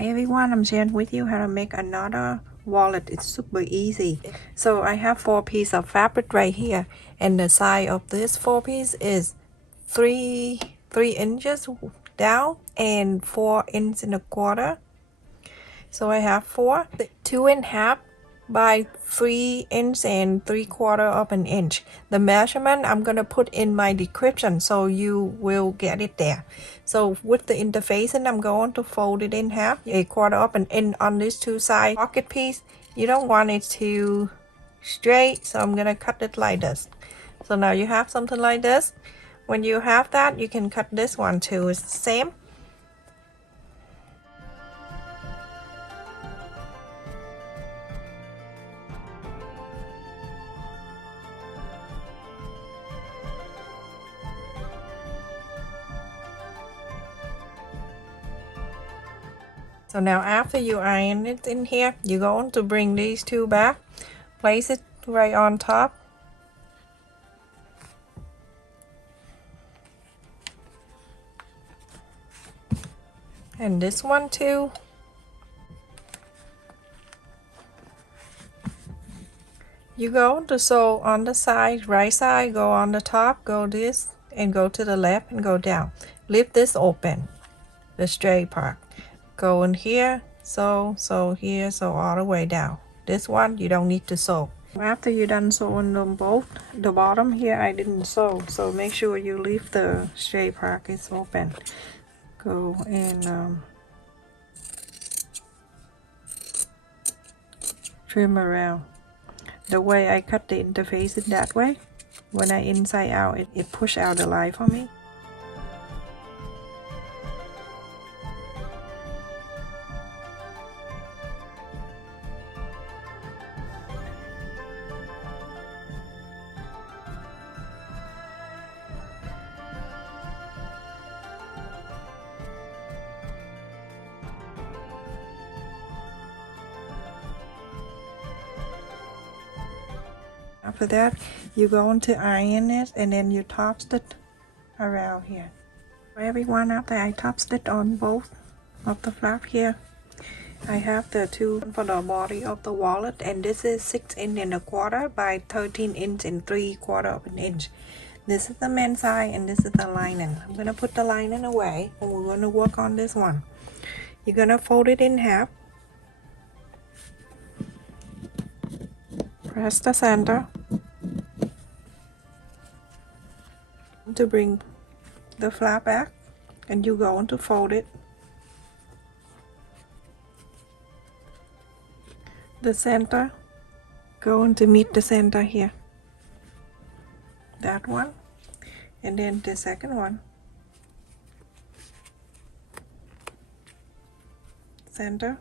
Hi everyone, I'm sharing with you how to make another wallet. It's super easy. So I have 4 pieces of fabric right here, and the size of this 4 piece is 3 inches down and 4 inches and a quarter. So I have 4, 2.5 by 3 inches and 3/4 of an inch. The measurement I'm gonna put in my description so you will get it there. So with the interfacing, I'm going to fold it in half, 1/4 of an inch on these 2 sides. Pocket piece, you don't want it too straight, so I'm gonna cut it like this. So now you have something like this. When you have that, you can cut this one too. It's the same. So now after you iron it in here, you're going to bring these 2 back, place it right on top. And this one too. You go to sew on the side, right side, go on the top, go this, and go to the left and go down. Leave this open, the straight part. Go in here, sew here, sew all the way down. This one, you don't need to sew. After you're done sewing them both, the bottom here I didn't sew, so make sure you leave the straight part is open. Go and trim around. The way I cut the interface in that way, when I inside out, it push out the line for me. After that, you're going to iron it and then you top stitch around here. For everyone, after I top stitch on both of the flap here, I have the 2 for the body of the wallet, and this is 6.25 inches by 13 inches and 3/4 of an inch. This is the men's side and this is the lining. I'm gonna put the lining away and we're gonna work on this one. You're gonna fold it in half. Press the center to bring the flap back, and you're going to fold it. The center, going to meet the center here. That one, and then the second one. Center.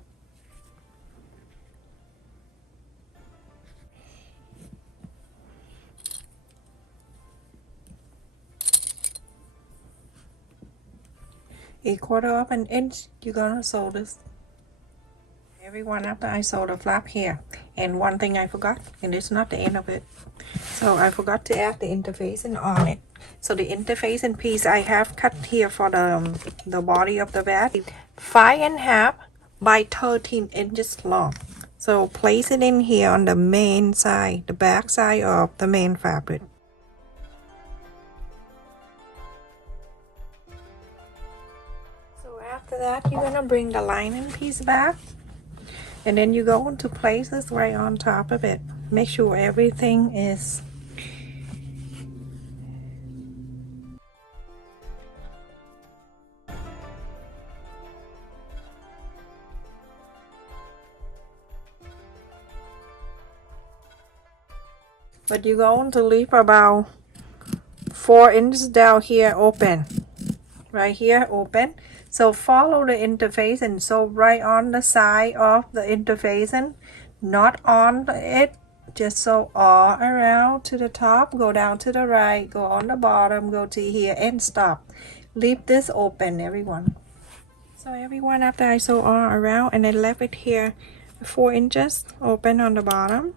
A 1/4 of an inch, you're gonna sew this. Everyone, after I sew the flap here, and one thing I forgot, and it's not the end of it. So I forgot to add the interfacing on it. So the interfacing piece I have cut here for the body of the bag, 5.5 by 13 inches long. So place it in here on the main side, the back side of the main fabric. So after that, you're gonna bring the lining piece back, and then you go into place this right on top of it. Make sure everything is but you're going to leave about 4 inches down here open, right here open. So follow the interface and sew right on the side of the interfacing, not on it, just sew all around to the top, go down to the right, go on the bottom, go to here and stop. Leave this open, everyone. So everyone, after I sew all around and I left it here 4 inches open on the bottom.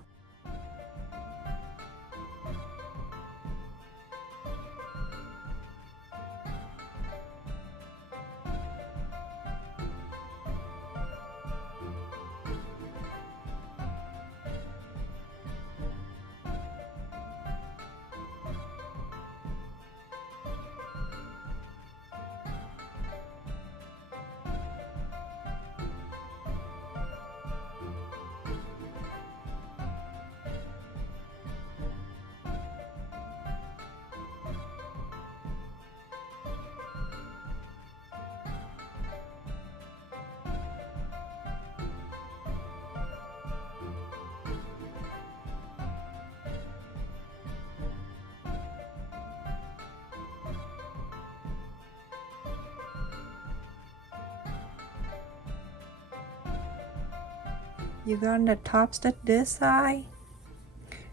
you're going to top stitch this side,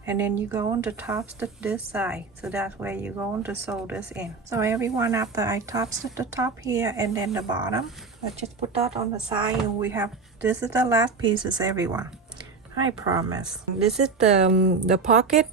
and then you're going to top stitch this side. So that's where you're going to sew this in. So everyone, after I top stitch the top here and then the bottom, I just put that on the side, and we have, this is the last pieces, everyone, I promise. This is the pocket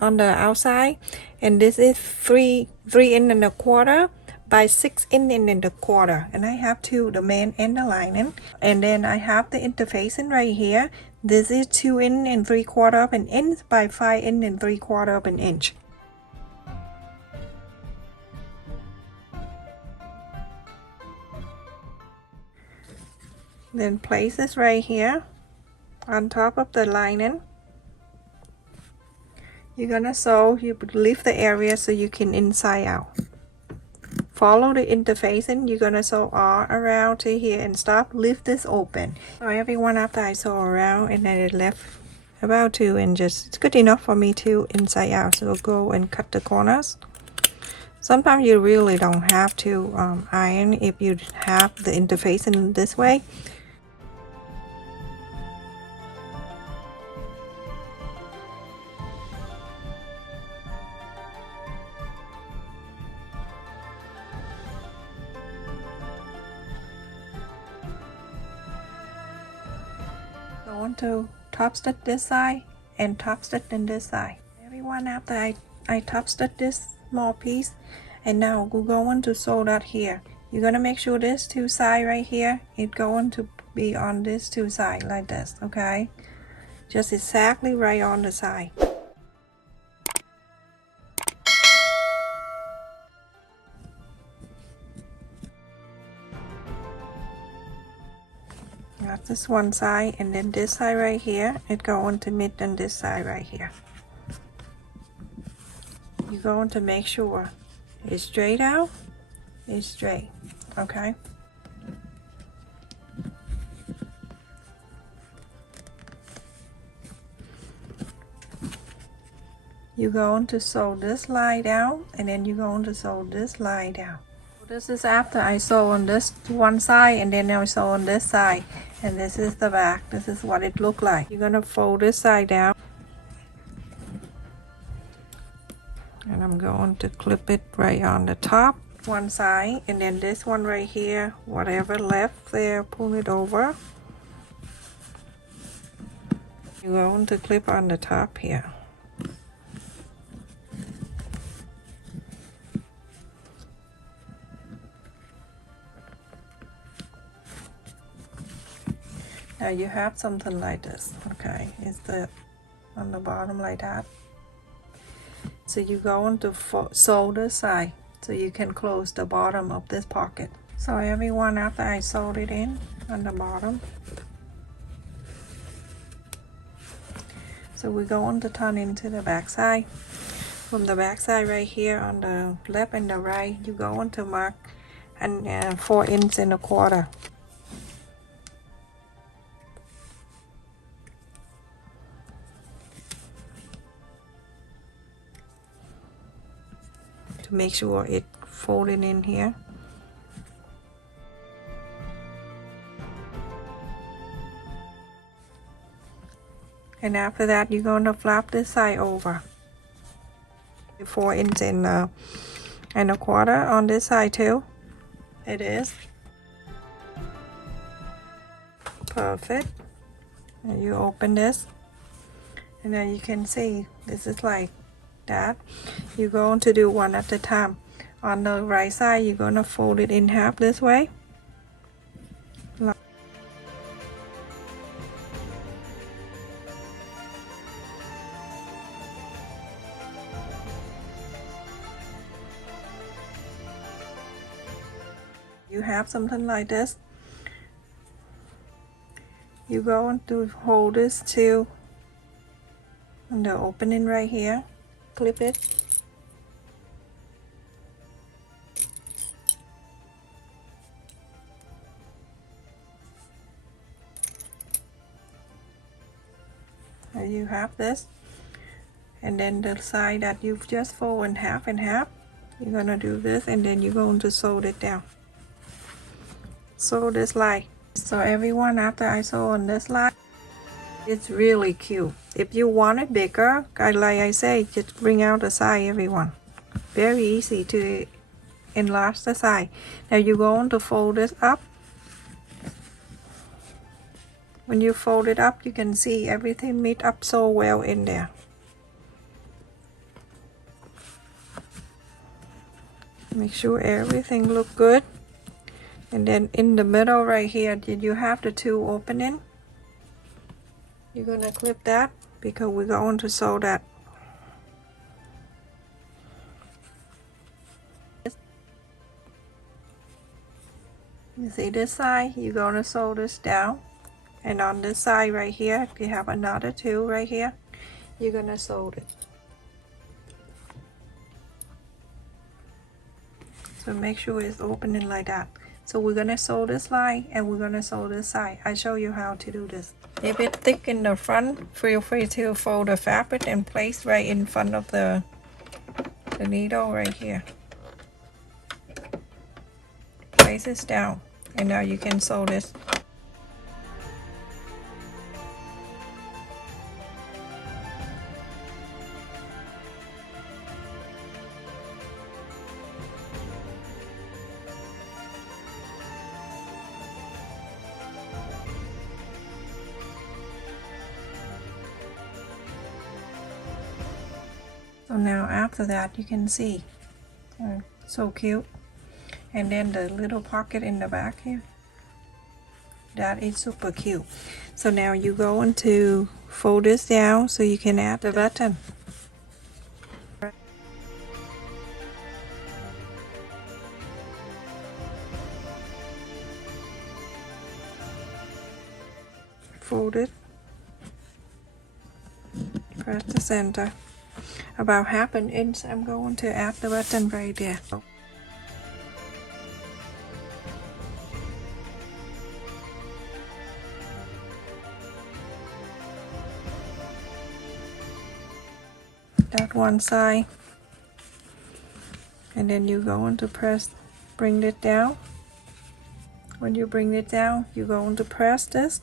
on the outside, and this is 3.25 by 6.25, and I have two, the main and the lining, and then I have the interfacing right here. This is 2.75 of an inch by 5.75 of an inch. Then place this right here on top of the lining. You're gonna sew, you leave the area so you can inside out. Follow the interfacing, you're gonna sew all around to here and stop, leave this open. So everyone, after I sew around and then it left about 2 inches, it's good enough for me to inside out. So go and cut the corners. Sometimes you really don't have to iron if you have the interfacing this way. Going to top stitch this side and top stitch in this side. Everyone, after I top stitch this small piece, and now we're going to sew that here. You're gonna make sure this two side right here, it's going to be on this two side like this, okay? Just exactly right on the side. Got this one side, and then this side right here, it's going to meet on this side right here. You're going to make sure it's straight out, it's straight, okay? You're going to sew this line down, and then you're going to sew this line down. This is after I sew on this one side, and then I sew on this side, and this is the back. This is what it look like. You're gonna fold this side down, and I'm going to clip it right on the top one side, and then this one right here, whatever left there, pull it over. You're going to clip on the top here. Now you have something like this, okay? It's the on the bottom like that. So you're going to sew this side so you can close the bottom of this pocket. So everyone, after I sewed it in on the bottom, so we're going to turn into the back side. From the back side right here on the left and the right, you're going to mark and 4.25 inches. To make sure it folded in here. And after that, you're going to flap this side over. 4.25 inches on this side too. It is. Perfect. And you open this, and then you can see this is like that. You're going to do one at a time. On the right side, you're going to fold it in half this way. You have something like this. You're going to hold this to the opening right here. Clip it. And you have this, and then the side that you've just folded in half and half, you're gonna do this, and then you're going to sew it down. Sew this line. So everyone, after I sew on this line, It's really cute. If you want it bigger, like I say, just bring out the size, everyone. Very easy to enlarge the size. Now you're going to fold it up. When you fold it up, you can see everything meet up so well in there. Make sure everything look good. And then in the middle right here, did you have the two opening? You're gonna clip that because we're going to sew that. You see this side, you're gonna sew this down. And on this side right here, you have another two right here. You're gonna sew it. So make sure it's opening like that. So we're gonna sew this line and we're gonna sew this side. I show you how to do this. If it's thick in the front, feel free to fold the fabric and place right in front of the needle right here. Place this down, and now you can sew this. So now after that, you can see, so cute. And then the little pocket in the back here, that is super cute. So now you're going to fold this down so you can add the button. Fold it, press the center. About 1/2 inch, I'm going to add the button right there. That one side, and then you're going to bring it down. When you bring it down, you're going to press this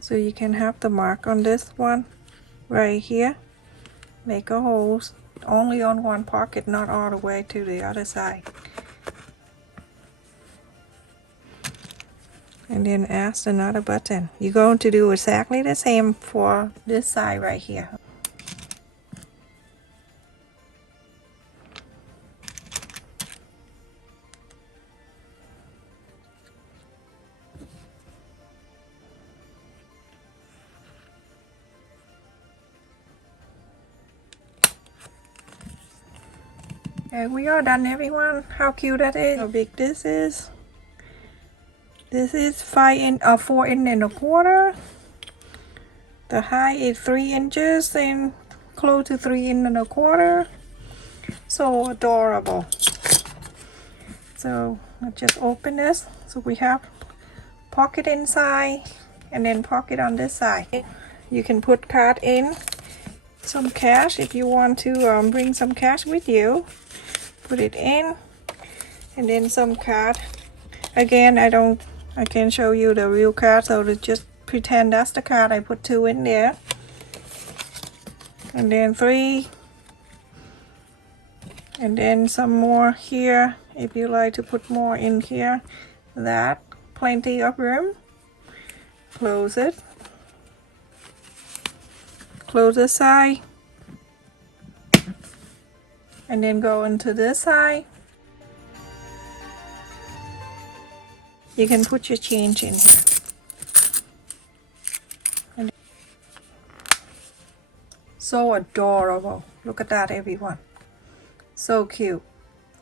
so you can have the mark on this one right here. Make a hole only on one pocket, not all the way to the other side. And then add another button. You're going to do exactly the same for this side right here. And we are done, everyone. How cute that is. How big this is. This is 4 1/4. The height is 3 inches and close to 3 1/4. So adorable. So let's just open this. So we have pocket inside and then pocket on this side. You can put card in, some cash if you want to bring some cash with you. Put it in, and then some card. Again, I can show you the real card, so to just pretend that's the card. I put 2 in there, and then 3, and then some more here if you like to put more in here. That plenty of room. Close it. Close the side. And then go into this side. You can put your change in here. And so adorable. Look at that, everyone. So cute.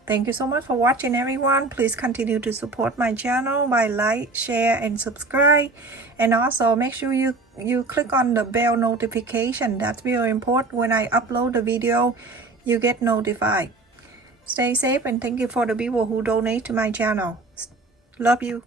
Thank you so much for watching, everyone. Please continue to support my channel by like, share, and subscribe. And also make sure you click on the bell notification. That's very important. When I upload the video, you get notified. Stay safe, and thank you for the people who donate to my channel. Love you.